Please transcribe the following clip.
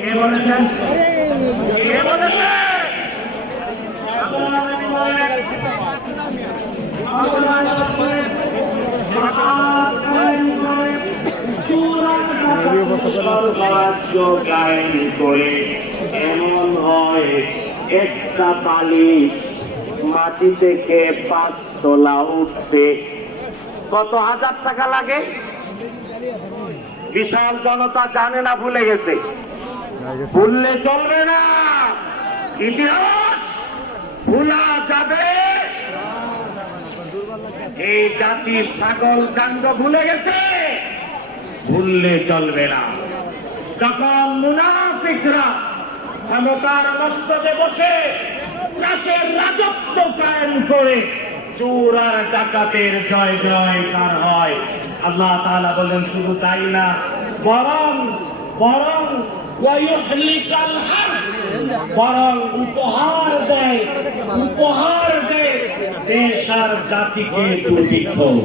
কে বলেছেন? কে বলেছে? রাজ্য কায়েম করে এমন হয় একটা বালিশ মাটি থেকে 5 তলা উঠতে কত হাজার টাকা লাগে? বিশাল জনতা জানে না, ভুলে গেছে। ভুললে চলবে না, ইতিহাস ভুলা যাবে। এই জাতির ছাগল কাণ্ড ভুলে গেছে, ভুললে চলবে না। যখন মুনাফিকরা ক্ষমতার মস্তকে বসে রাশের রাজত্ব কায়েম করে চোর আর ডাকাতের জয় জয়কার হয়, আল্লাহ তাআলা বলেন শুধু তাই না, বরং বরং উপহার দেয় দেশ আর জাতিকে দুর্ভিক্ষ।